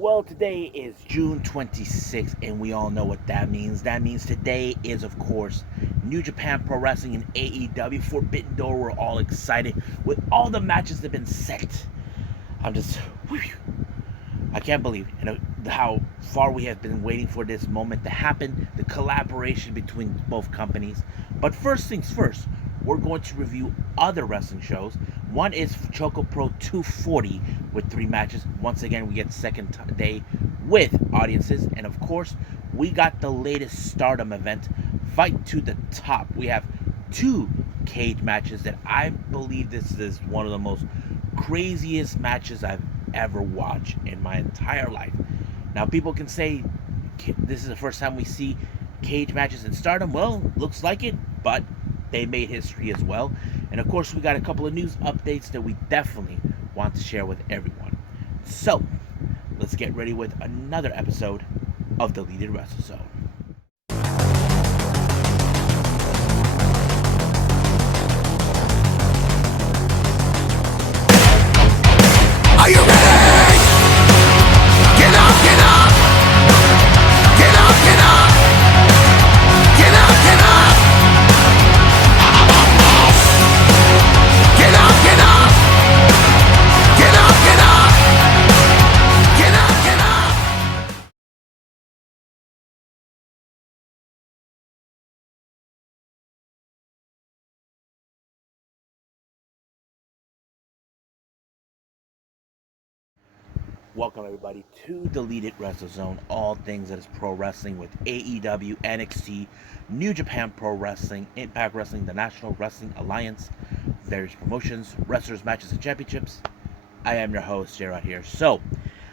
Well, today is June 26th, and we all know what that means. That means today is, of course, New Japan Pro Wrestling and AEW Forbidden Door. We're all excited with all the matches that have been set. I'm just, whew, I can't believe how far we have been waiting for this moment to happen, the collaboration between both companies. But first things first, we're going to review other wrestling shows. One is ChocoPro 240 with 3 matches. Once again, we get second day with audiences. And of course, we got the latest Stardom event, Fight to the Top. We have 2 cage matches that I believe this is one of the most craziest matches I've ever watched in my entire life. Now, people can say this is the first time we see cage matches in Stardom. Well, looks like it, but they made history as well. And of course, we got a couple of news updates that we definitely want to share with everyone. So, let's get ready with another episode of Deleted Wrestle Zone. Are you ready? Get up, get up! Get up, get up! Get up, get up! Get up, get up! Get up, get up! Get up, get up! Welcome everybody to Deleted Wrestle Zone, all things that is pro wrestling with AEW, NXT, New Japan Pro Wrestling, Impact Wrestling, the National Wrestling Alliance, various promotions, wrestlers, matches, and championships. I am your host, Gerard here. So,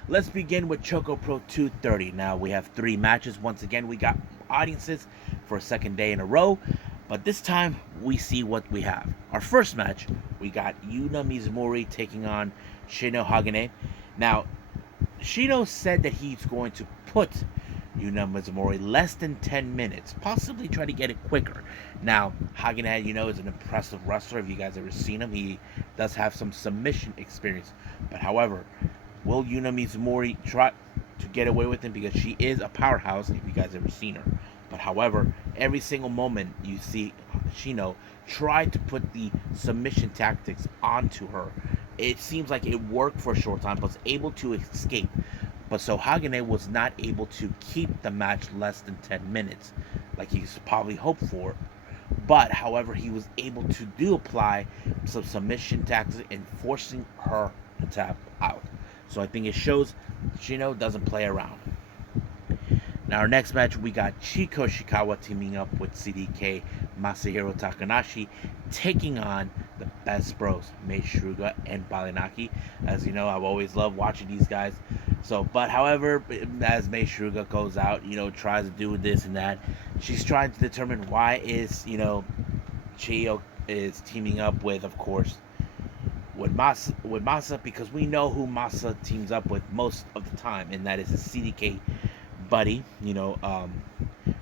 let's begin with ChocoPro 230. Now, we have 3 matches. Once again, we got audiences for a second day in a row, but this time, we see what we have. Our first match, we got Yuna Mizumori taking on Shino Hagane. Now, Shino said that he's going to put Yuna Mizumori less than 10 minutes, possibly try to get it quicker. Now, Hagane, is an impressive wrestler. If you guys ever seen him, he does have some submission experience. But however, will Yuna Mizumori try to get away with him, because she is a powerhouse if you guys ever seen her? But however, every single moment you see Shino try to put the submission tactics onto her, it seems like it worked for a short time, but was able to escape. But so Hagane was not able to keep the match less than 10 minutes, like he's probably hoped for. But however, he was able to apply some submission tactics and forcing her to tap out. So I think it shows Shino doesn't play around. Now, our next match, we got Chiko Shikawa teaming up with CDK Masahiro Takanashi, taking on the Best Bros, Mei Shruga and Balinaki. As you know, I've always loved watching these guys. But however, as Mei Shruga goes out, tries to do this and that, she's trying to determine why is, Chio is teaming up with, of course, with Masa, because we know who Masa teams up with most of the time, and that is his CDK buddy,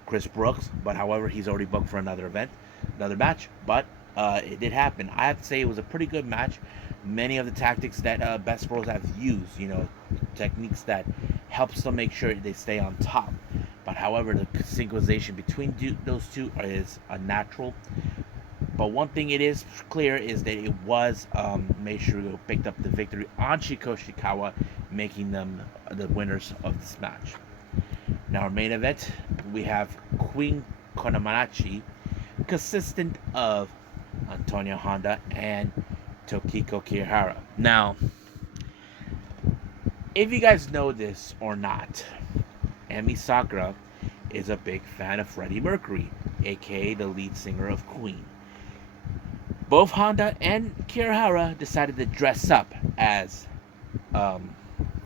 Chris Brooks. But however, he's already booked for another match. But it did happen. I have to say it was a pretty good match. Many of the tactics that Best Bros have used, techniques that helps them make sure they stay on top. But however, the synchronization between those two is unnatural. But one thing it is clear is that it was Mei Shruga picked up the victory on Chiko Shikawa, making them the winners of this match. Now, our main event, we have Queen Konamachi, consistent of Antonio Honda and Tokiko Kirihara. Now, if you guys know this or not, Emi Sakura is a big fan of Freddie Mercury, aka the lead singer of Queen. Both Honda and Kirihara decided to dress up as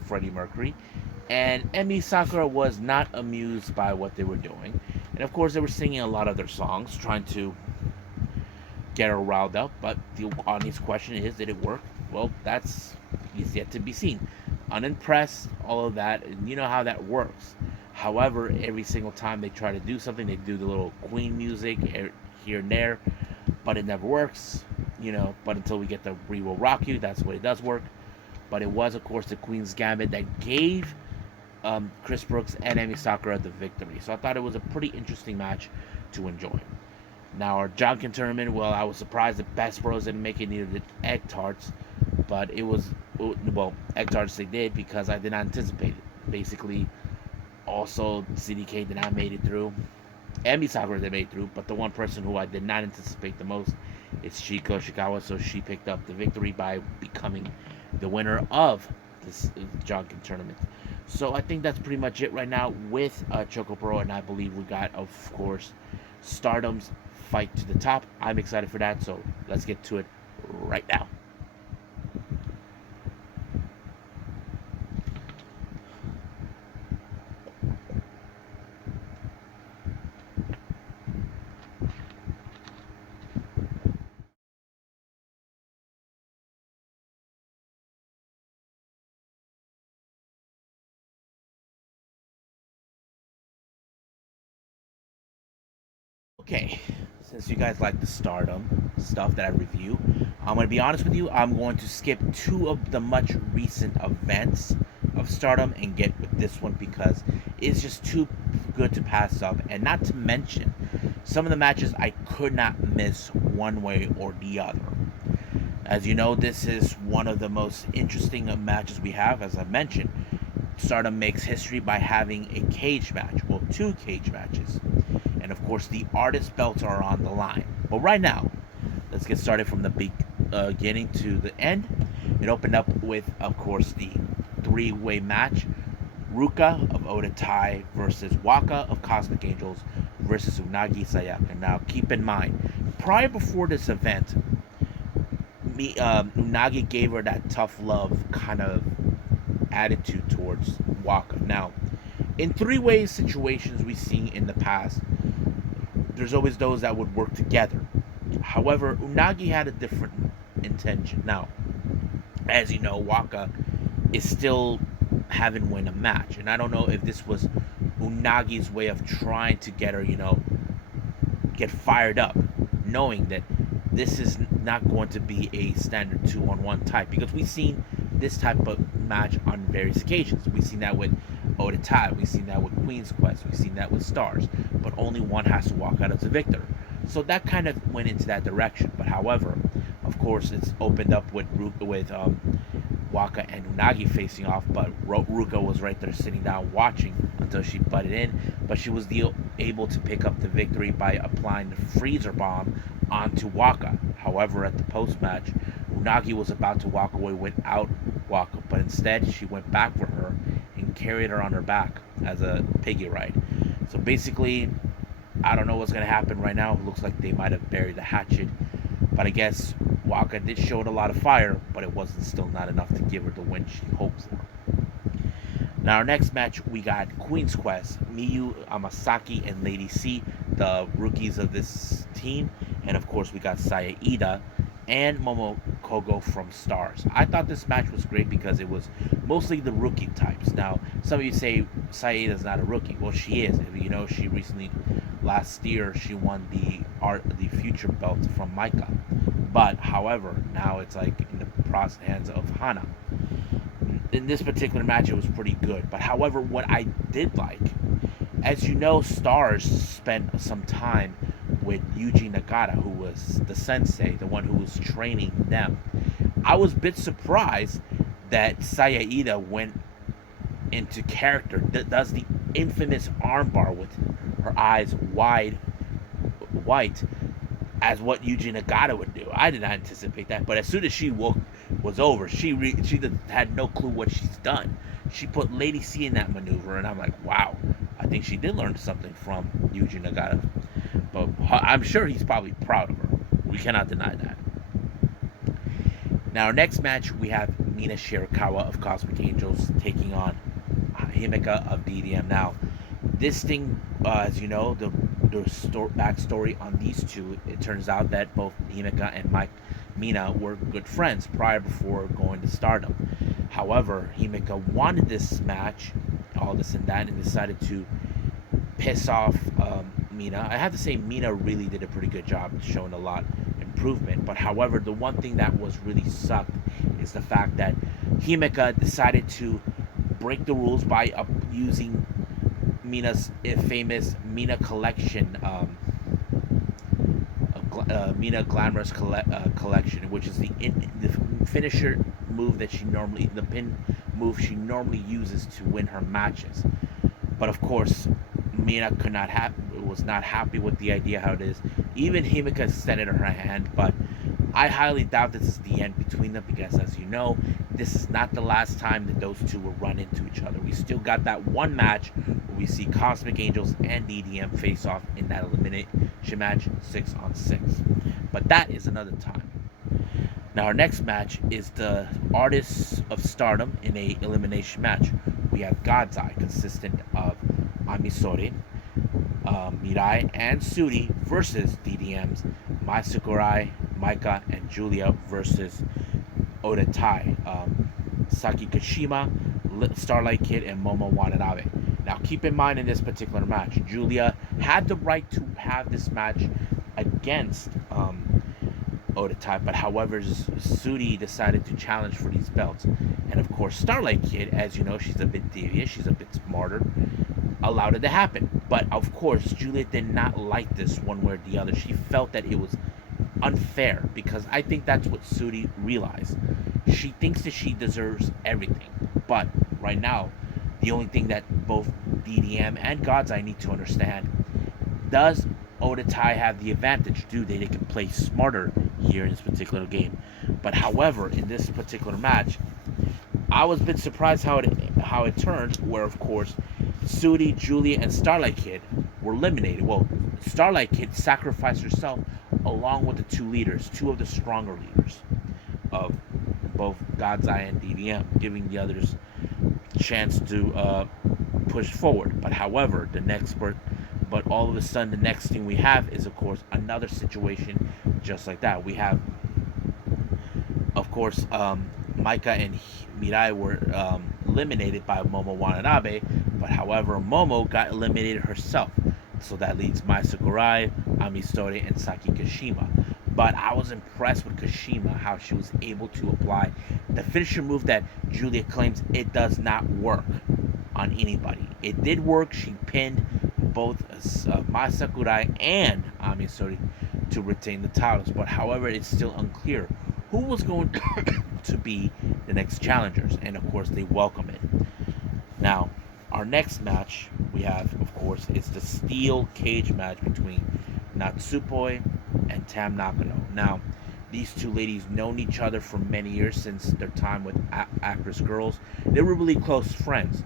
Freddie Mercury, and Emi Sakura was not amused by what they were doing. And of course, they were singing a lot of their songs, trying to get her riled up. But the audience question is, did it work? Well, that's yet to be seen. Unimpressed, all of that, and you know how that works. However, every single time they try to do something, they do the little Queen music here and there, but it never works, But until we get the We Will Rock You, that's what it does work. But it was, of course, the Queen's Gambit that gave Chris Brooks and Emi Sakura the victory. So I thought it was a pretty interesting match to enjoy. Now our Jonkin tournament, well, I was surprised that Best Bros didn't make it near the egg tarts, but it was, well, egg tarts they did because I did not anticipate it. Basically, also CDK did not made it through. Emi Sakura they made through, but the one person who I did not anticipate the most is Chiko Ishikawa, so she picked up the victory by becoming the winner of this Jonkin tournament. So I think that's pretty much it right now with ChocoPro, and I believe we got, of course, Stardom's fight to the top. I'm excited for that, so let's get to it right now. Okay, since you guys like the Stardom stuff that I review, I'm going to be honest with you. I'm going to skip two of the much recent events of Stardom and get with this one because it's just too good to pass up. And not to mention, some of the matches I could not miss one way or the other. As you know, this is one of the most interesting matches we have. As I mentioned, Stardom makes history by having a cage match. Well, two cage matches. And of course, the artist belts are on the line. But right now, let's get started from the beginning to the end. It opened up with, of course, the three-way match. Ruka of Oda Tai versus Waka of Cosmic Angels versus Unagi Sayaka. Now, keep in mind, before this event, Unagi gave her that tough love kind of attitude towards Waka. Now, in three-way situations we've seen in the past, there's always those that would work together. However, Unagi had a different intention. Now, as you know, Waka is still haven't won a match, and I don't know if this was Unagi's way of trying to get her, get fired up, knowing that this is not going to be a standard 2-on-1 type, because we've seen this type of match on various occasions. We've seen that with Oda Tai, we've seen that with Queen's Quest, we've seen that with Stars, but only one has to walk out as a victor. So that kind of went into that direction. But however, of course, it's opened up with Waka and Unagi facing off, but Ruka was right there sitting down watching until she butted in, but she was able to pick up the victory by applying the freezer bomb onto Waka. However, at the post-match, Unagi was about to walk away without Waka, but instead she went back for her and carried her on her back as a piggy ride. So basically, I don't know what's going to happen right now. It looks like they might have buried the hatchet, but I guess Waka did show a lot of fire, but it wasn't still not enough to give her the win she hoped for. Now, our next match, we got Queen's Quest, Miyu Amasaki and Lady C, the rookies of this team, and of course we got Saya Ida and Momokogo from Stars. I thought this match was great because it was mostly the rookie types. Now, some of you say Saya Ida's not a rookie. Well, she is. You know, she recently, last year, she won the future belt from Micah. But, however, now it's like in the hands of Hana. In this particular match, it was pretty good. But, however, what I did like, as you know, Stars spent some time with Yuji Nagata, who was the sensei, the one who was training them. I was a bit surprised that Saya Ida went into character, does the infamous armbar with her eyes wide white, as what Yuji Nagata would do. I did not anticipate that, but as soon as she was over, she had no clue what she's done. She put Lady C in that maneuver, and I'm like, wow, I think she did learn something from Yuji Nagata. But I'm sure he's probably proud of her. We cannot deny that. Now, our next match, we have Mina Shirakawa of Cosmic Angels taking on Himeka of DDM. Now, this thing, as you know, the backstory on these two, it turns out that both Himeka and Mina were good friends before going to Stardom. However, Himeka wanted this match, all this and that, and decided to piss off Mina. I have to say, Mina really did a pretty good job, showing a lot improvement. But however, the one thing that was really sucked is the fact that Himeka decided to break the rules by using Mina's famous Mina collection, Mina Glamorous collection, which is the finisher move that the pin move she normally uses to win her matches. But of course, Mina was not happy with the idea how it is. Even Himika extended her hand, but I highly doubt this is the end between them because, as you know, this is not the last time that those two will run into each other. We still got that one match where we see Cosmic Angels and DDM face off in that elimination match 6-on-6. But that is another time. Now our next match is the Artists of Stardom in a elimination match. We have God's Eye, consistent of Amisori, Mirai, and Suri versus DDM's Mai Sakurai, Maika, and Julia versus Oda Tai, Saki Kashima, Starlight Kid, and Momo Watanabe. Now keep in mind in this particular match, Julia had the right to have this match against Oda Tai, but however, Suri decided to challenge for these belts. And of course, Starlight Kid, as you know, she's a bit devious, she's a bit smarter, allowed it to happen. But of course, Julia did not like this one way or the other. She felt that it was unfair because I think that's what Suri realized. She thinks that she deserves everything. But right now, the only thing that both DDM and God's Eye need to understand, does Oda Tai have the advantage? Do they can play smarter here in this particular game? But however, in this particular match, I was a bit surprised how it turned, where of course Suri, Julia, and Starlight Kid were eliminated. Well, Starlight Kid sacrificed herself along with the two of the stronger leaders of both God's Eye and DDM, giving the others a chance to push forward. But however, but all of a sudden, the next thing we have is, of course, another situation just like that. We have, of course, Maika and Mirai were eliminated by Momo Watanabe, but however, Momo got eliminated herself. So that leaves Mai Sakurai, Amisori, and Saki Kashima. But I was impressed with Kashima, how she was able to apply the finisher move that Julia claims it does not work on anybody. It did work. She pinned both Mai Sakurai and Amisori to retain the titles. But however, it's still unclear who was going to be the next challengers. And of course, they welcome it. Now, our next match we have, of course, is the steel cage match between Natsupoi and Tam Nakano. Now, these two ladies known each other for many years since their time with Actress Girls. They were really close friends,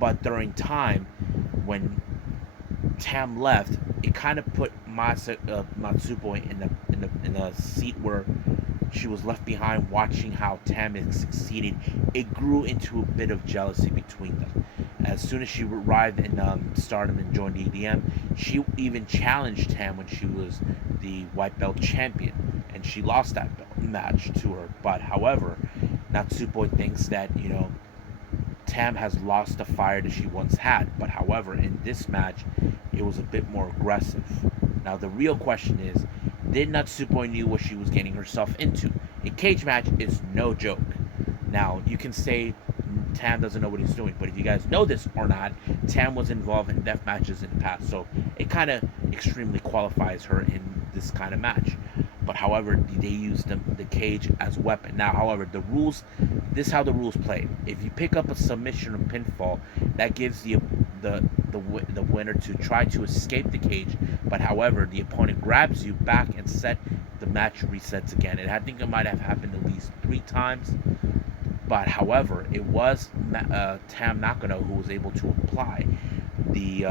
but during time when Tam left, it kind of put Natsupoi in a seat where she was left behind, watching how Tam had succeeded. It grew into a bit of jealousy between them. As soon as she arrived in Stardom and joined EDM, she even challenged Tam when she was the white belt champion, and she lost that match to her. But however, Natsupoi thinks that, Tam has lost the fire that she once had. But however, in this match, it was a bit more aggressive. Now the real question is, did Natsupoi knew what she was getting herself into? A cage match is no joke. Now, you can say Tam doesn't know what he's doing, but if you guys know this or not, Tam was involved in death matches in the past, so it kind of extremely qualifies her in this kind of match. But however, they use the cage as a weapon. Now, however, the rules, this is how the rules play. If you pick up a submission or pinfall, that gives the winner to try to escape the cage. But however, the opponent grabs you back and the match resets again. And I think it might have happened at least 3 times. But however, it was Tam Nakano who was able to apply the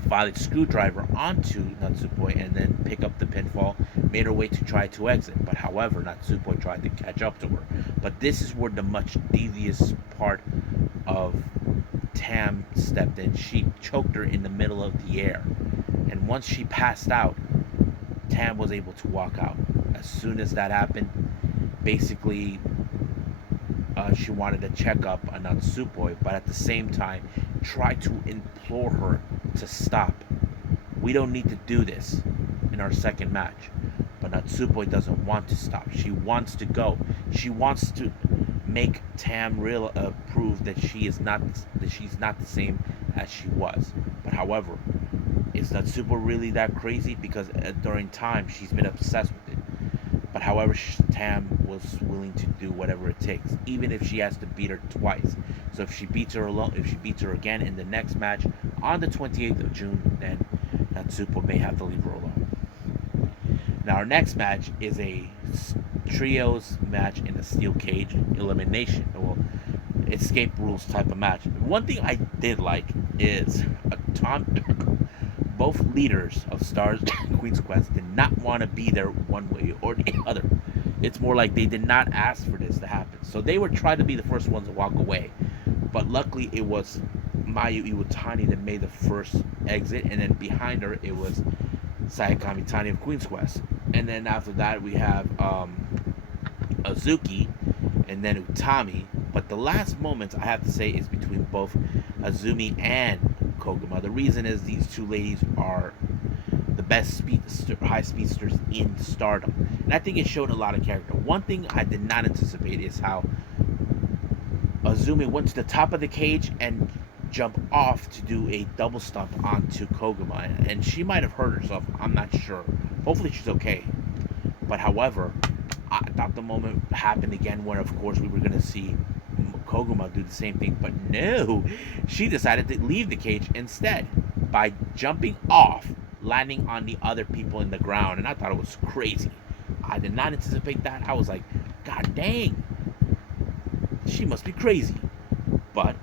violet screwdriver onto Natsupoi and then pick up the pinfall, made her way to try to exit. But however, Natsupoi tried to catch up to her. But this is where the much devious part of Tam stepped in. She choked her in the middle of the air. And once she passed out, Tam was able to walk out. As soon as that happened, basically, she wanted to check up on Natsupoi, but at the same time, try to implore her to stop. We don't need to do this in our second match. But Natsupoi doesn't want to stop. She wants to go. She wants to make Tam real prove that she's not the same as she was. But however, is Natsuko really that crazy? Because during time she's been obsessed with it. But however, Tam was willing to do whatever it takes, even if she has to beat her twice. So if she beats her alone, if she beats her again in the next match on the 28th of June, then Natsuko may have to leave her alone. Now our next match is a trios match in a steel cage elimination, well, escape rules type of match. One thing I did like is both leaders of Stars Queen's Quest did not want to be there one way or the other. It's more like they did not ask for this to happen. So they were trying to be the first ones to walk away. But luckily it was Mayu Iwatani that made the first exit, and then behind her it was Sayakami Tani of Queen's Quest. And then after that we have Azuki and then Utami. But the last moments, I have to say, is between both Azumi and Koguma. The reason is these two ladies are the best high speedsters in Stardom, and I think it showed a lot of character. One thing I did not anticipate is how Azumi went to the top of the cage and jumped off to do a double stomp onto Koguma, and she might have hurt herself. I'm not sure. Hopefully she's okay. But however, I thought the moment happened again when, of course, we were going to see Koguma do the same thing, but no, she decided to leave the cage instead by jumping off, landing on the other people in the ground, and I thought it was crazy. I did not anticipate that. I was like, God dang, she must be crazy. But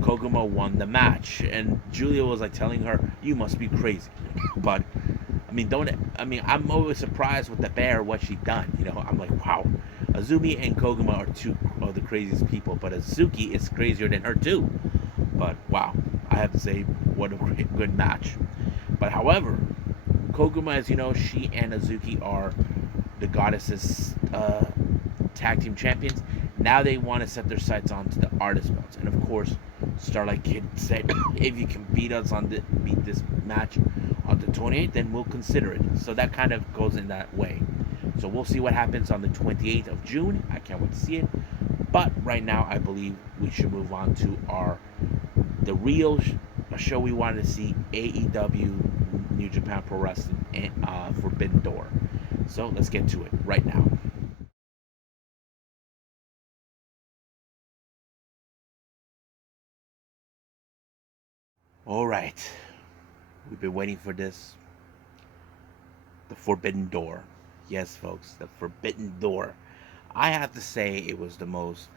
Koguma won the match, and Julia was like telling her, "You must be crazy." But I'm always surprised with the bear what she done. I'm like, wow. Azumi and Koguma are two of the craziest people, but Azuki is crazier than her too. But wow, I have to say, what a good match. But however, Koguma, as you know, she and Azuki are the goddesses tag team champions. Now they want to set their sights on to the artist belts, and of course, Starlight Kid said, if you can beat this match on the 28th, then we'll consider it. So that kind of goes in that way. So we'll see what happens on the 28th of June. I can't wait to see it. But right now, I believe we should move on to the real show we wanted to see, AEW New Japan Pro Wrestling and Forbidden Door. So let's get to it right now. All right, we've been waiting for this. The Forbidden Door. Yes, folks, the Forbidden Door. I have to say it was the most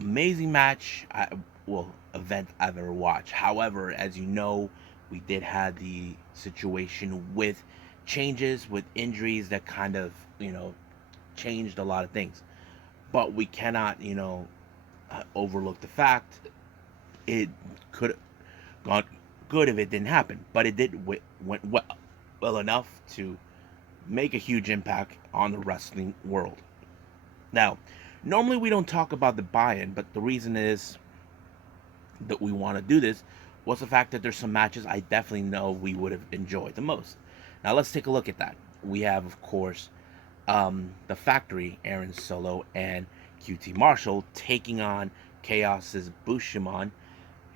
amazing event I've ever watched. However, as you know, we did have the situation with changes, with injuries that kind of, changed a lot of things. But we cannot, overlook the fact it could have gone good if it didn't happen. But it went well enough to make a huge impact on the wrestling world. Now, normally we don't talk about the buy-in, but the reason is that we want to do this was the fact that there's some matches I definitely know we would have enjoyed the most. Now let's take a look at that. We have, of course, the Factory, Aaron Solo and QT Marshall taking on Chaos's Bushimon,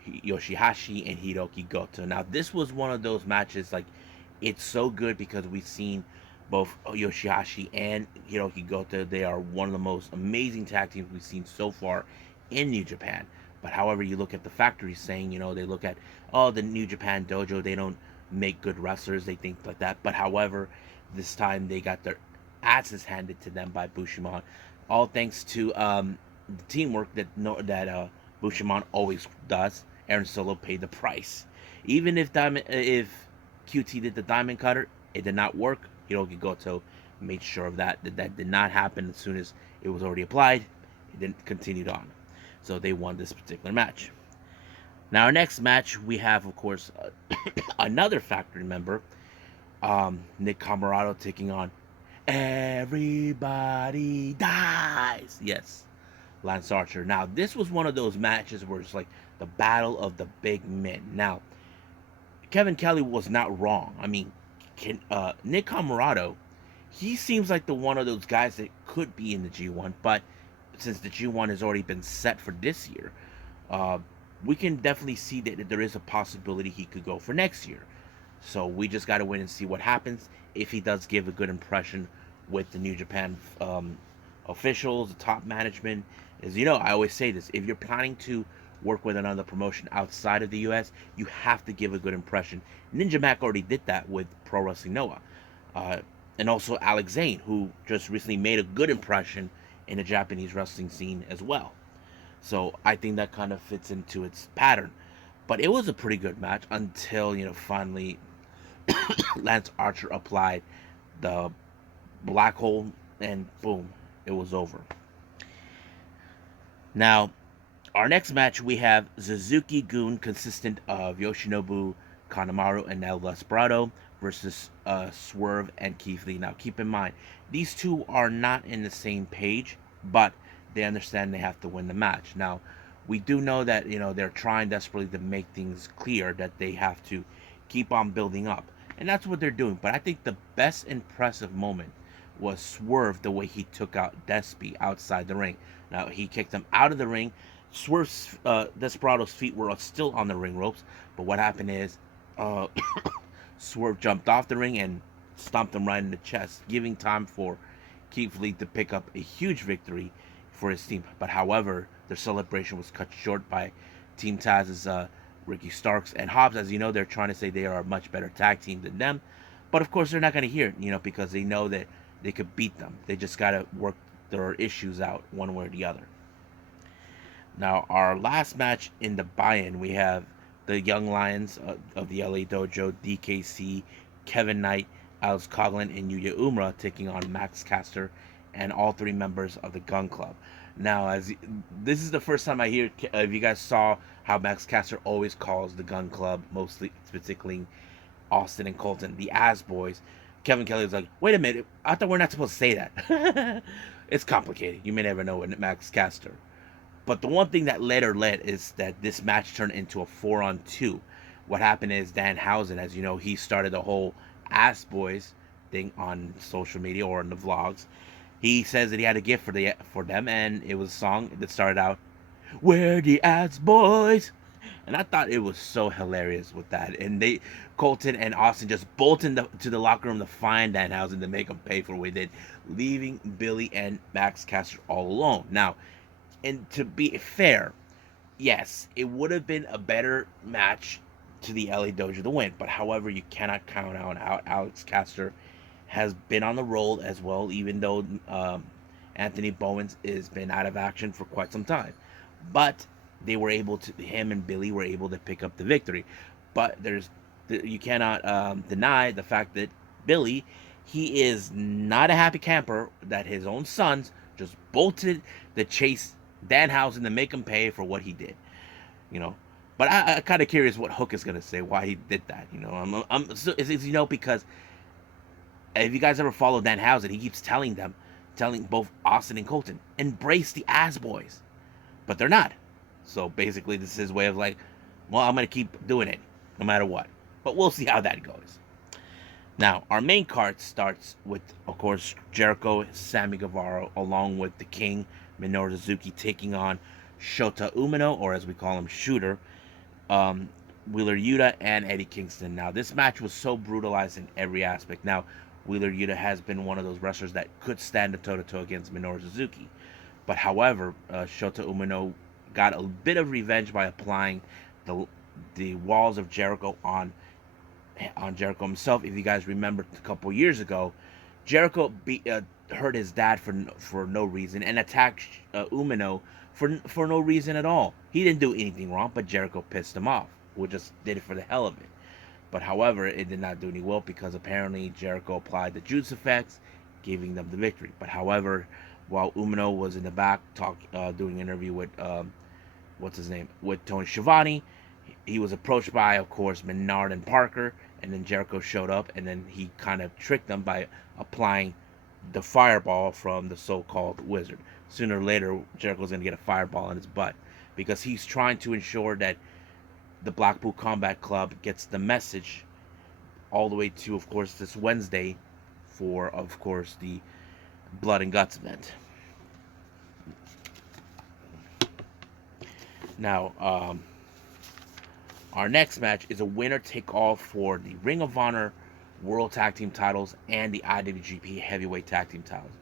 Yoshihashi, and Hiroki Goto. Now this was one of those matches, like, it's so good because we've seen both Yoshihashi and Hiroki Goto. They are one of the most amazing tag teams we've seen so far in New Japan. But however, you look at the Factory saying, they look at, the New Japan dojo, they don't make good wrestlers, they think like that. But however, this time they got their asses handed to them by Bushimon, all thanks to the teamwork that Bushimon always does. Aaron Solo paid the price. Even if QT did the Diamond Cutter, it did not work. Hiroki Goto made sure of that did not happen. As soon as it was already applied, it didn't continue on. So they won this particular match. Now our next match, we have, of course, another Factory member, Nick Comoroto, taking on Everybody Dies. Yes, Lance Archer. Now this was one of those matches where it's like the battle of the big men. Now Kevin Kelly was not wrong. I mean, Nick Comoroto, he seems like one of those guys that could be in the G1, but since the G1 has already been set for this year, we can definitely see that there is a possibility he could go for next year. So we just got to wait and see what happens if he does give a good impression with the New Japan officials, the top management. As you know, I always say this: if you're planning to work with another promotion outside of the U.S., you have to give a good impression. Ninja Mac already did that with Pro Wrestling Noah, uh, and also Alex Zane, who just recently made a good impression in the Japanese wrestling scene as well. So I think that kind of fits into its pattern. But it was a pretty good match until, finally Lance Archer applied the black hole and boom, it was over. Now, our next match, we have Suzuki-gun, consistent of Yoshinobu Kanemaru and El Desperado, versus Swerve and Keith Lee. Now, keep in mind, these two are not in the same page, but they understand they have to win the match. Now, we do know that, they're trying desperately to make things clear that they have to keep on building up. And that's what they're doing. But I think the best impressive moment was Swerve, the way he took out Despy outside the ring. Now, he kicked him out of the ring. Swerve's Desperado's feet were still on the ring ropes, but what happened is uh, Swerve jumped off the ring and stomped him right in the chest, giving time for Keith Lee to pick up a huge victory for his team. But however, their celebration was cut short by Team Taz's Ricky Starks and Hobbs. As you know, they're trying to say they are a much better tag team than them, but of course they're not going to hear it, because they know that they could beat them. They just got to work their issues out one way or the other. Now, our last match in the buy-in, we have the Young Lions of the LA Dojo, DKC, Kevin Knight, Alex Coughlin, and Yuya Uemura taking on Max Caster and all three members of the Gun Club. Now, this is the first time I hear, if you guys saw how Max Caster always calls the Gun Club, mostly, particularly Austin and Colton, the Ass Boys. Kevin Kelly was like, wait a minute, I thought we're not supposed to say that. It's complicated. You may never know with Max Caster. But the one thing that led is that this match turned into a 4-on-2. What happened is Danhausen, as you know, he started the whole Ass Boys thing on social media or in the vlogs. He says that he had a gift for them, and it was a song that started out, "We're the Ass Boys." And I thought it was so hilarious with that. And Colton and Austin just bolted to the locker room to find Danhausen to make him pay for what he did, leaving Billy and Max Caster all alone. Now, and to be fair, yes, it would have been a better match to the LA Dojo to win. But however, you cannot count out Alex Caster has been on the roll as well, even though Anthony Bowens has been out of action for quite some time. But him and Billy were able to pick up the victory. But you cannot deny the fact that Billy, he is not a happy camper that his own sons just bolted to chase Danhausen to make him pay for what he did, But I'm kind of curious what Hook is gonna say, why he did that, because if you guys ever follow Danhausen, he keeps telling both Austin and Colton, embrace the Ass Boys, but they're not. So basically, this is his way of like, well, I'm gonna keep doing it no matter what. But we'll see how that goes. Now, our main card starts with, of course, Jericho, Sammy Guevara, along with the King, Minoru Suzuki, taking on Shota Umino, or as we call him, Shooter, Wheeler Yuta, and Eddie Kingston. Now, this match was so brutalized in every aspect. Now, Wheeler Yuta has been one of those wrestlers that could stand a toe-to-toe against Minoru Suzuki. But however, Shota Umino got a bit of revenge by applying the walls of Jericho on Jericho himself. If you guys remember, a couple years ago, Jericho hurt his dad for no reason and attacked Umino for no reason at all. He didn't do anything wrong, but Jericho pissed him off, or just did it for the hell of it. But however, it did not do any well because apparently Jericho applied the juice effects, giving them the victory. But however, while Umino was in the back doing an interview with with Tony Schiavone, he was approached by, of course, Menard and Parker, and then Jericho showed up, and then he kind of tricked them by applying the fireball from the so-called Wizard. Sooner or later, Jericho's going to get a fireball in his butt because he's trying to ensure that the Blackpool Combat Club gets the message all the way to, of course, this Wednesday for, of course, the Blood and Guts event. Now, our next match is a winner-take-all for the Ring of Honor World Tag Team titles and the IWGP Heavyweight Tag Team titles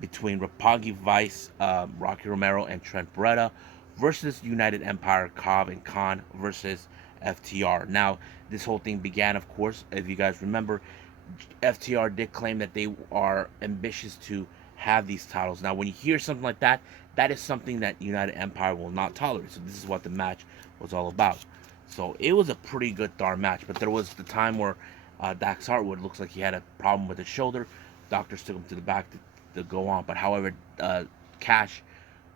between Roppongi Vice, Rocky Romero, and Trent Beretta versus United Empire, Cobb and Khan versus FTR. Now, this whole thing began, of course, if you guys remember, FTR did claim that they are ambitious to have these titles. Now, when you hear something like that, that is something that United Empire will not tolerate. So this is what the match was all about. So it was a pretty good darn match. But there was the time where Dax Hartwood looks like he had a problem with his shoulder. Doctors took him to the back to go on. But however, Cash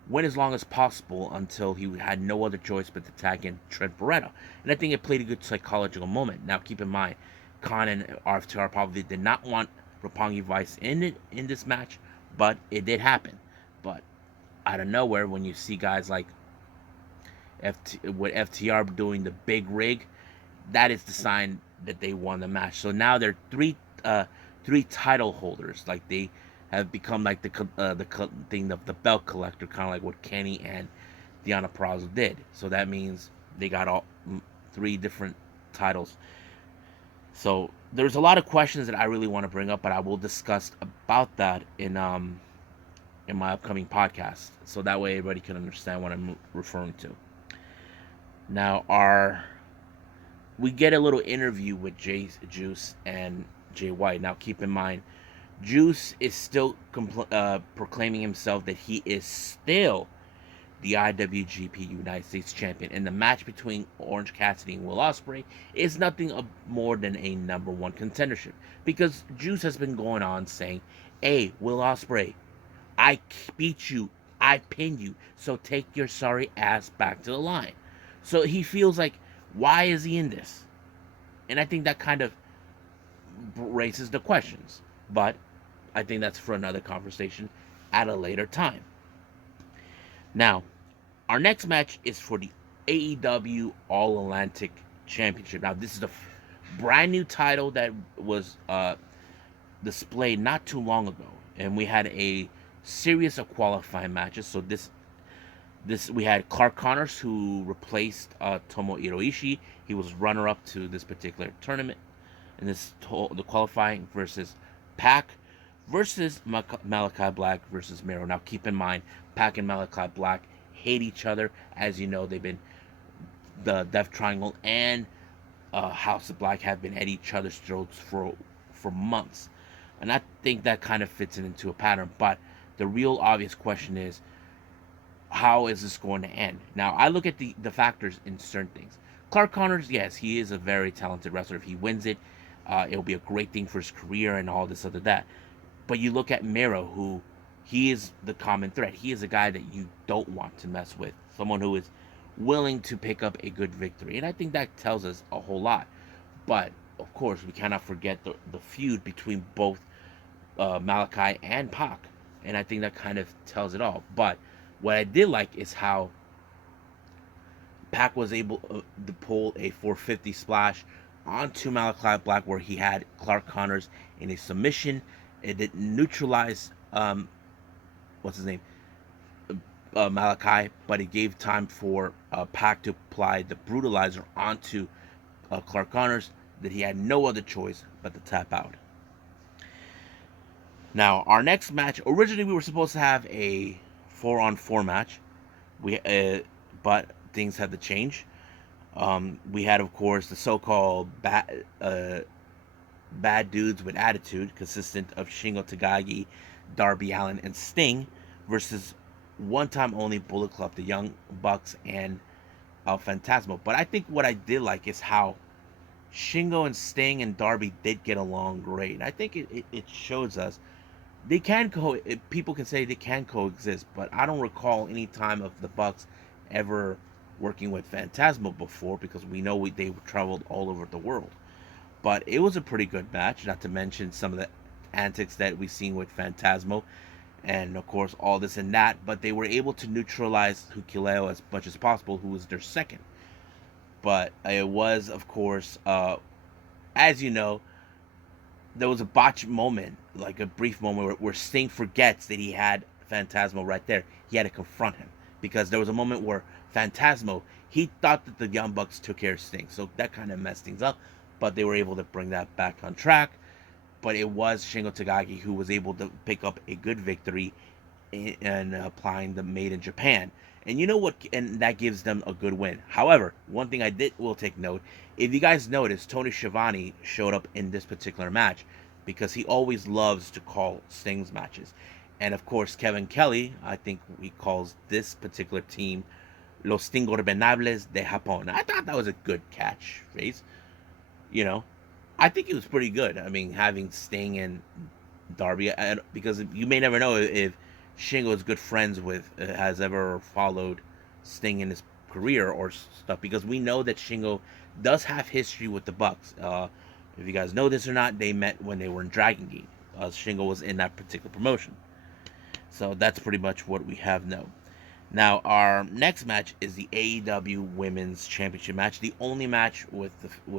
went as long as possible until he had no other choice but to tag in Trent Beretta. And I think it played a good psychological moment. Now, keep in mind, Khan and RFTR probably did not want Roppongi Vice in this match, but it did happen. But out of nowhere, when you see guys like with FTR doing the big rig, that is the sign that they won the match. So now they're three title holders. Like they have become like the belt collector, kind of like what Kenny and Deonna Purrazzo did. So that means they got all three different titles. So there's a lot of questions that I really want to bring up, but I will discuss about that in my upcoming podcast, so that way everybody can understand what I'm referring to. Now, we get a little interview with Juice and Jay White. Now, keep in mind, Juice is still proclaiming himself that he is still the IWGP United States Champion. And the match between Orange Cassidy and Will Ospreay is nothing more than a number one contendership. Because Juice has been going on saying, hey, Will Ospreay, I beat you, I pinned you, so take your sorry ass back to the line. So he feels like, why is he in this? And I think that kind of raises the questions. But I think that's for another conversation at a later time. Now, our next match is for the AEW All Atlantic Championship. Now, this is a brand new title that was displayed not too long ago, and we had a series of qualifying matches. So this we had Clark Connors, who replaced Tomohiro Ishii. He was runner-up to this particular tournament, and the qualifying versus Pac versus Malachi Black versus Miro. Now, keep in mind, Pac and Malachi Black hate each other. As you know, they've been, the Death Triangle and House of Black have been at each other's throats for months, and I think that kind of fits it into a pattern. But the real obvious question is, how is this going to end? Now, I look at the factors in certain things. Clark Connors, yes, he is a very talented wrestler. If he wins it, it'll be a great thing for his career and all this other that. But you look at Miro, who he is the common thread. He is a guy that you don't want to mess with. Someone who is willing to pick up a good victory. And I think that tells us a whole lot. But, of course, we cannot forget the feud between both Malachi and Pac. And I think that kind of tells it all. But what I did like is how Pac was able to pull a 450 splash onto Malachi Black, where he had Clark Connors in a submission. It did neutralize what's his name, Malachi, but it gave time for Pac to apply the brutalizer onto Clark Connors, that he had no other choice but to tap out. Now, our next match, originally we were supposed to have a 4-on-4 match, but things had to change. We had, of course, the so-called bad dudes with attitude, consistent of Shingo Takagi, Darby Allin, and Sting, versus one-time only Bullet Club, the Young Bucks, and El Phantasmo. But I think what I did like is how Shingo and Sting and Darby did get along great. And I think it shows us they can people can say they can coexist, but I don't recall any time of the Bucks ever working with Phantasmo before, because we know they traveled all over the world. But it was a pretty good match, not to mention some of the antics that we've seen with Phantasmo, and of course all this and that. But they were able to neutralize Hukileo as much as possible, who was their second. But it was, of course, as you know, there was a botch moment, like a brief moment where Sting forgets that he had Phantasmo right there. He had to confront him, because there was a moment where Phantasmo, he thought that the Young Bucks took care of Sting, so that kind of messed things up. But they were able to bring that back on track. But it was Shingo Takagi who was able to pick up a good victory and applying the Made in Japan. And you know what? And that gives them a good win. However, one thing I will take note: if you guys notice, Tony Schiavone showed up in this particular match because he always loves to call Sting's matches. And of course, Kevin Kelly, I think he calls this particular team Los Ingorbenables de Japón. I thought that was a good catchphrase. You know, I think it was pretty good. I mean, having Sting and Darby, because you may never know if Shingo is good friends with, has ever followed Sting in his career or stuff, because we know that Shingo does have history with the Bucks. If you guys know this or not, they met when they were in Dragon Gate. Shingo was in that particular promotion. So that's pretty much what we have now. Now, our next match is the AEW Women's Championship match, the only match in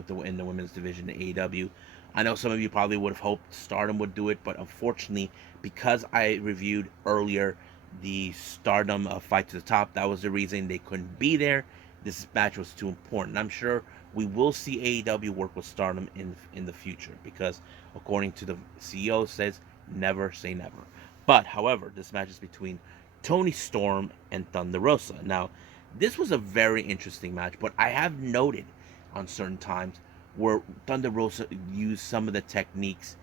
the women's division in AEW. I know some of you probably would have hoped Stardom would do it, but unfortunately, because I reviewed earlier the Stardom Fight to the Top, that was the reason they couldn't be there. This match was too important. I'm sure we will see AEW work with Stardom in the future, because according to the CEO says, never say never. But however, this match is between Toni Storm and Thunder Rosa. Now, this was a very interesting match, but I have noted on certain times where Thunder Rosa used some of the techniques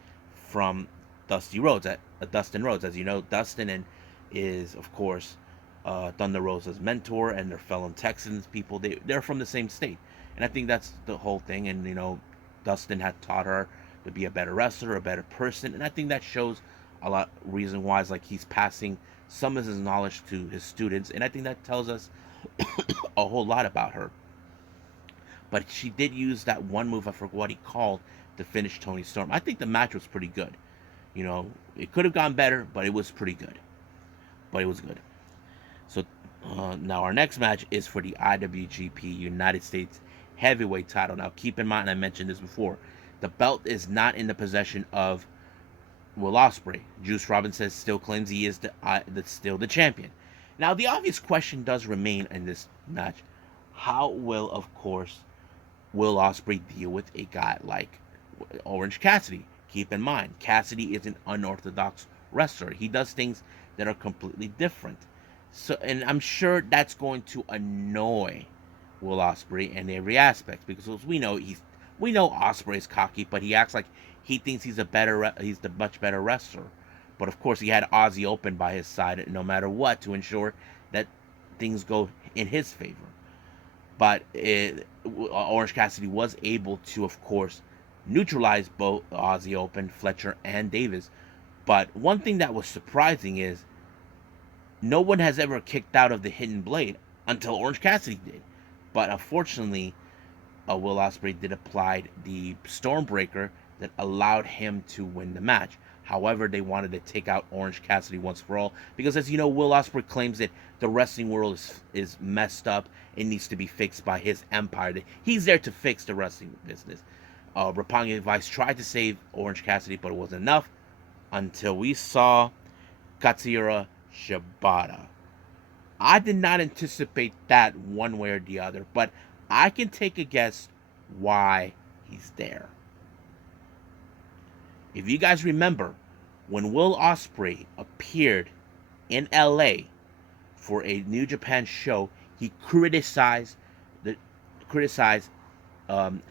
from Dustin Rhodes. As you know, Dustin is of course Thunder Rosa's mentor, and they're fellow Texans people. They're from the same state, and I think that's the whole thing. And you know, Dustin had taught her to be a better wrestler, a better person, and I think that shows a lot. Reason why is like he's passing some of his knowledge to his students, and I think that tells us a whole lot about her. But she did use that one move, I forgot what he called, to finish Toni Storm. I think the match was pretty good. You know, it could have gone better, but it was pretty good. But it was good. So now our next match is for the IWGP United States Heavyweight title. Now keep in mind, I mentioned this before, the belt is not in the possession of Will Ospreay. Juice Robinson still claims he is still the champion. Now the obvious question does remain in this match: how will, of course, Will Ospreay deal with a guy like Orange Cassidy? Keep in mind, Cassidy is an unorthodox wrestler. He does things that are completely different. So, and I'm sure that's going to annoy Will Ospreay in every aspect, because as we know Ospreay is cocky, but he acts like he thinks he's the much better wrestler. But of course, he had Ozzy Open by his side, no matter what, to ensure that things go in his favor. But Orange Cassidy was able to, of course, neutralize both Ozzy Open, Fletcher, and Davis. But one thing that was surprising is no one has ever kicked out of the Hidden Blade until Orange Cassidy did. But unfortunately, Will Ospreay did apply the Stormbreaker that allowed him to win the match. However, they wanted to take out Orange Cassidy once for all, because as you know, Will Ospreay claims that the wrestling world is messed up. It needs to be fixed by his empire. He's there to fix the wrestling business. Roppongi Vice tried to save Orange Cassidy, but it wasn't enough until we saw Katsuyori Shibata. I did not anticipate that one way or the other, but I can take a guess why he's there. If you guys remember, when Will Ospreay appeared in LA for a New Japan show, he criticized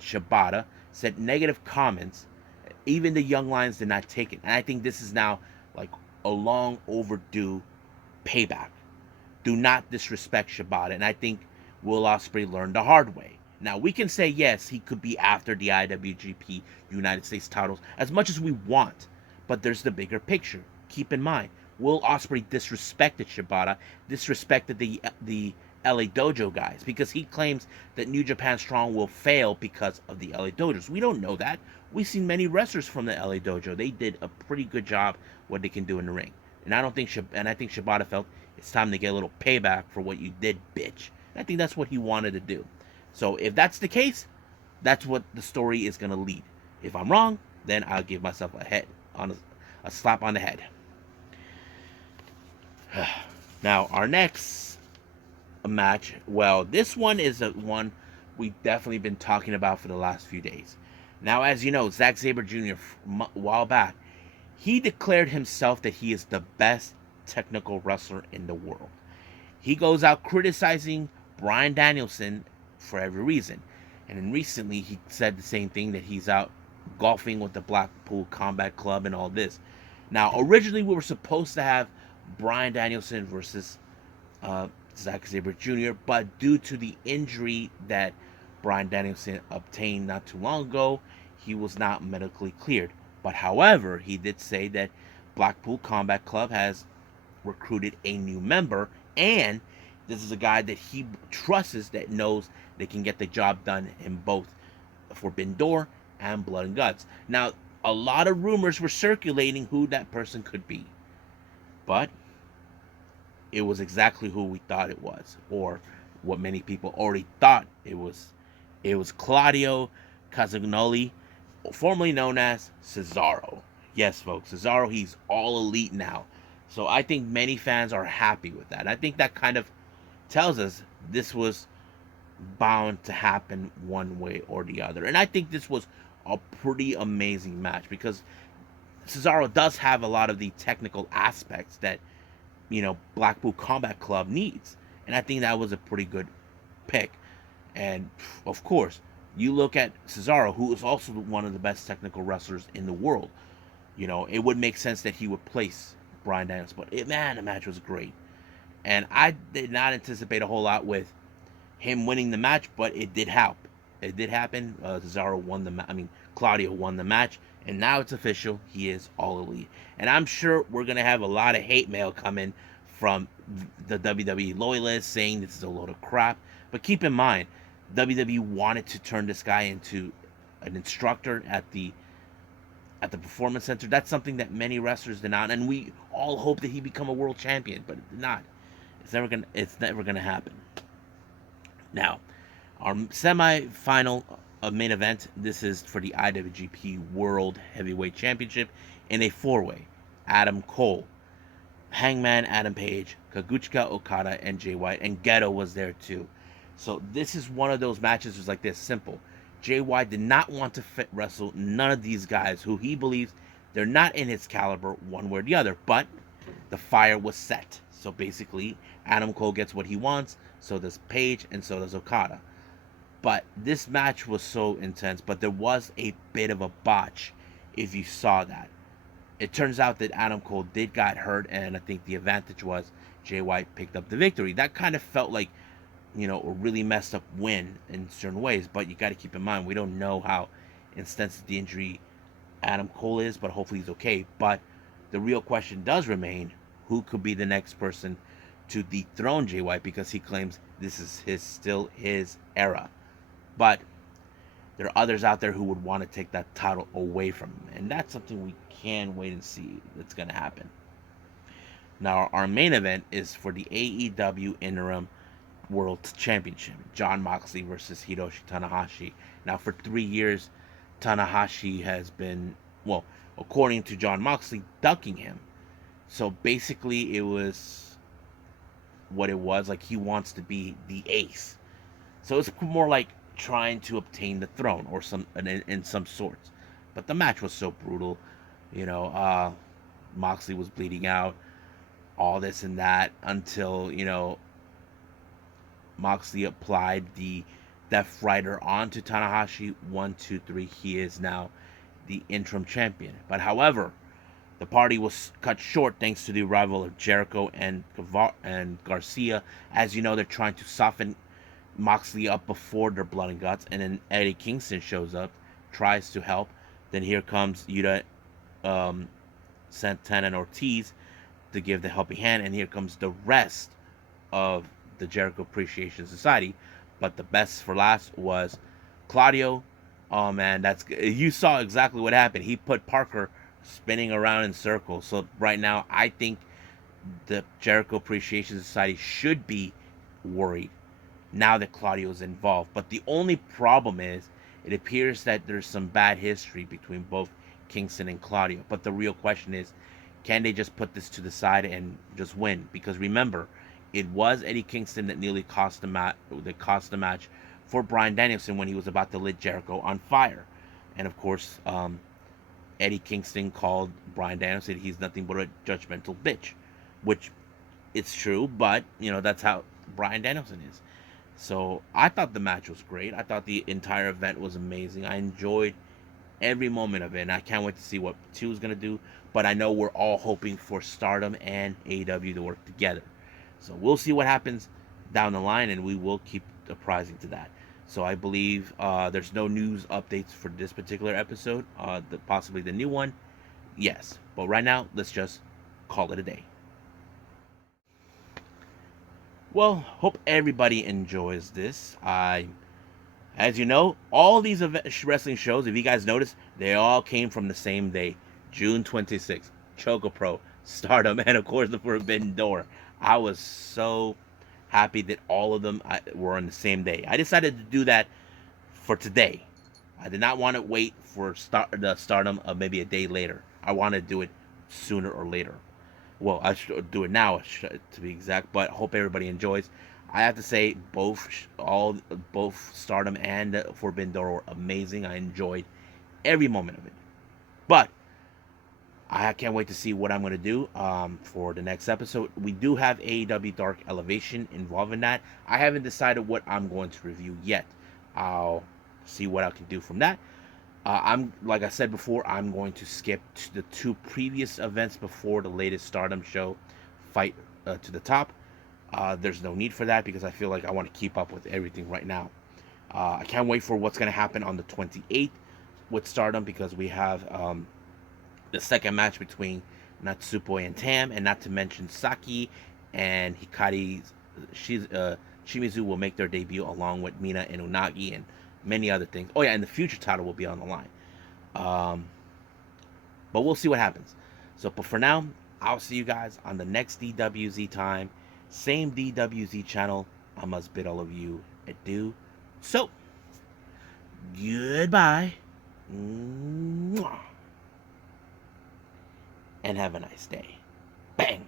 Shibata, said negative comments. Even the Young Lions did not take it, and I think this is now like a long overdue payback. Do not disrespect Shibata, and I think Will Ospreay learned the hard way. Now, we can say, yes, he could be after the IWGP United States titles as much as we want, but there's the bigger picture. Keep in mind, Will Ospreay disrespected Shibata, disrespected the LA Dojo guys, because he claims that New Japan Strong will fail because of the LA Dojos. We don't know that. We've seen many wrestlers from the LA Dojo. They did a pretty good job what they can do in the ring. And I think Shibata felt it's time to get a little payback for what you did, bitch. And I think that's what he wanted to do. So if that's the case, that's what the story is going to lead. If I'm wrong, then I'll give myself a slap on the head. Now, our next match, well, this one is a one we've definitely been talking about for the last few days. Now, as you know, Zack Sabre Jr. A while back, he declared himself that he is the best technical wrestler in the world. He goes out criticizing Bryan Danielson for every reason. And then recently he said the same thing, that he's out golfing with the Blackpool Combat Club and all this. Now, originally we were supposed to have Bryan Danielson versus Zack Sabre Jr., but due to the injury that Bryan Danielson obtained not too long ago, he was not medically cleared. But however, he did say that Blackpool Combat Club has recruited a new member, and this is a guy that he trusts, that knows they can get the job done in both Forbidden Door and Blood and Guts. Now, a lot of rumors were circulating who that person could be, but it was exactly who we thought it was, or what many people already thought it was. It was Claudio Castagnoli, formerly known as Cesaro. Yes, folks, Cesaro, he's all elite now. So I think many fans are happy with that. I think that kind of tells us this was bound to happen one way or the other. And I think this was a pretty amazing match, because Cesaro does have a lot of the technical aspects that, Blackpool Combat Club needs. And I think that was a pretty good pick. And of course, you look at Cesaro, who is also one of the best technical wrestlers in the world. It would make sense that he would place Bryan Danielson. But man, the match was great. And I did not anticipate a whole lot with him winning the match, but it did help. It did happen. Cesaro won Claudio won the match, and now it's official. He is all elite. And I'm sure we're gonna have a lot of hate mail coming from the WWE loyalists saying this is a load of crap. But keep in mind, WWE wanted to turn this guy into an instructor at the performance center. That's something that many wrestlers did not, and we all hope that he become a world champion, but it did not. It's never gonna happen. Now, our semi-final main event. This is for the IWGP World Heavyweight Championship in a four-way. Adam Cole, Hangman Adam Page, Kazuchika Okada, and Jay White, and Geto was there too. So this is one of those matches that's like this, simple. Jay White did not want to wrestle none of these guys who he believes they're not in his caliber one way or the other, but the fire was set. So basically, Adam Cole gets what he wants, so does Page, and so does Okada. But this match was so intense, but there was a bit of a botch if you saw that. It turns out that Adam Cole did got hurt, and I think the advantage was Jay White picked up the victory. That kind of felt like, a really messed up win in certain ways, but you got to keep in mind, we don't know how extensive the injury Adam Cole is, but hopefully he's okay. But the real question does remain, who could be the next person to dethrone Jay White, because he claims this is still his era. But there are others out there who would want to take that title away from him, and that's something we can wait and see that's going to happen. Now, our main event is for the AEW Interim World Championship. Jon Moxley versus Hiroshi Tanahashi. Now, for 3 years, Tanahashi has been, well, according to Jon Moxley, ducking him. So basically, it was what it was. Like, he wants to be the ace. So it's more like trying to obtain the throne, or in some sorts. But the match was so brutal. Moxley was bleeding out, all this and that, until, Moxley applied the Death Rider onto Tanahashi. 1, 2, 3. He is now the interim champion. But however, the party was cut short thanks to the arrival of Jericho and Garcia. As you know, they're trying to soften Moxley up before their Blood and Guts, and then Eddie Kingston shows up, tries to help. Then here comes Yuta, Santana, and Ortiz to give the helping hand, and here comes the rest of the Jericho Appreciation Society. But the best for last was Claudio. Oh man, you saw exactly what happened. He put Parker spinning around in circles. So right now, I think the Jericho Appreciation Society should be worried now that Claudio's involved. But the only problem is, it appears that there's some bad history between both Kingston and Claudio. But the real question is, can they just put this to the side and just win? Because remember, It was Eddie Kingston that nearly cost the match for Bryan Danielson when he was about to lit Jericho on fire. And of course, Eddie Kingston called Bryan Danielson, he's nothing but a judgmental bitch, which it's true, but that's how Bryan Danielson is. So I thought the match was great. I thought the entire event was amazing. I enjoyed every moment of it, and I can't wait to see what 2 is going to do. But I know we're all hoping for Stardom and AEW to work together. So we'll see what happens down the line, and we will keep apprising to that. So I believe there's no news updates for this particular episode, possibly the new one. Yes, but right now, let's just call it a day. Well, hope everybody enjoys this. As you know, all these wrestling shows, if you guys notice, they all came from the same day, June 26th. ChocoPro, Stardom, and of course the Forbidden Door. I was so happy that all of them were on the same day. I decided to do that for today. I did not want to wait for the Stardom of maybe a day later. I want to do it sooner or later. Well, I should do it now to be exact, but I hope everybody enjoys. I have to say both Stardom and Forbidden Door were amazing. I enjoyed every moment of it. But I can't wait to see what I'm going to do for the next episode. We do have AEW Dark Elevation involved in that. I haven't decided what I'm going to review yet. I'll see what I can do from that. Like I said before, I'm going to skip the 2 previous events before the latest Stardom show, Fight to the Top. There's no need for that because I feel like I want to keep up with everything right now. I can't wait for what's going to happen on the 28th with Stardom because we have the second match between Natsupoi and Tam, and not to mention Saki and Hikari Shimizu will make their debut along with Mina and Unagi and many other things. Oh yeah, and the future title will be on the line. But we'll see what happens. But for now, I'll see you guys on the next DWZ time. Same DWZ channel. I must bid all of you adieu. So, goodbye. Mwah. And have a nice day. Bang.